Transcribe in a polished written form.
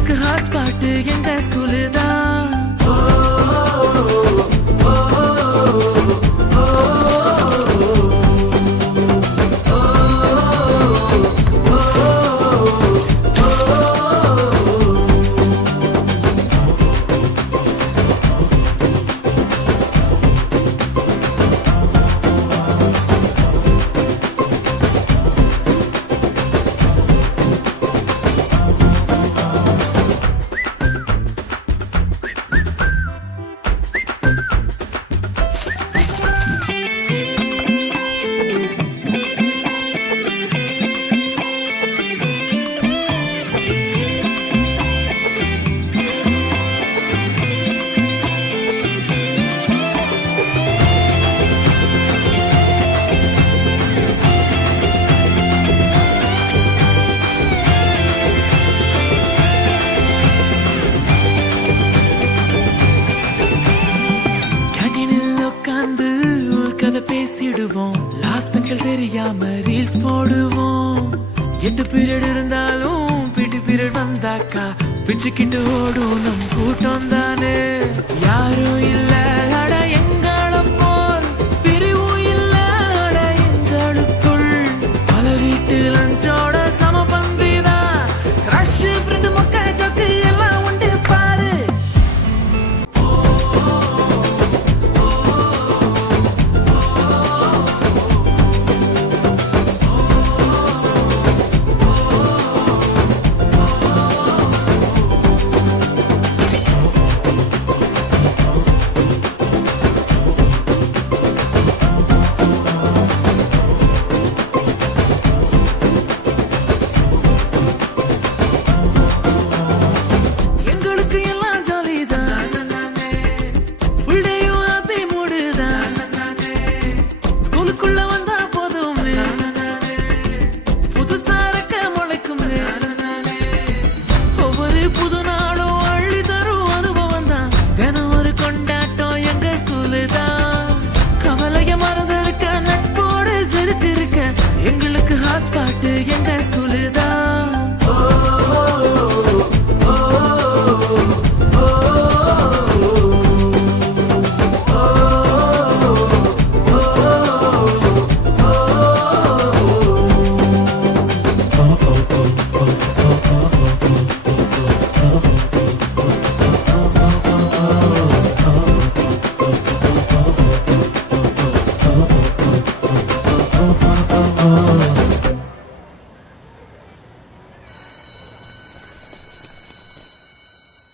எங்களுக்கு hot spot எங்க school தான். பேசிடுவோம் லாஸ்ட் பெஞ்சல் தெரியாம ரீல்ஸ் போடுவோம். 8 பீரியட் இருந்தாலும் பிடி பீரியட் வந்தாக்கா பிச்சுக்கிட்டு ஓடும் நம் கூட்டம் தானே. யாரும் இல்ல அட எங்கள போல் பிரிவும் இல்ல அட எங்களுக்குள். பல வீட்டு லஞ்சோட சமபந்தி தான் கிரஷ் ஃப்ரெண்ட் மொக்க ஜோக்கு எல்லாம் உண்டு பாரு. புது நாளும் அள்ளி தரும் அனுபவம் தான் தினம் ஒரு கொண்டாட்டம் எங்க ஸ்கூலு தான். கவலைய மறந்திருக்க நட்போடு சிரிச்சிருக்க எங்களுக்கு ஹாட் ஸ்பாட் எங்க ஸ்கூலு தான்.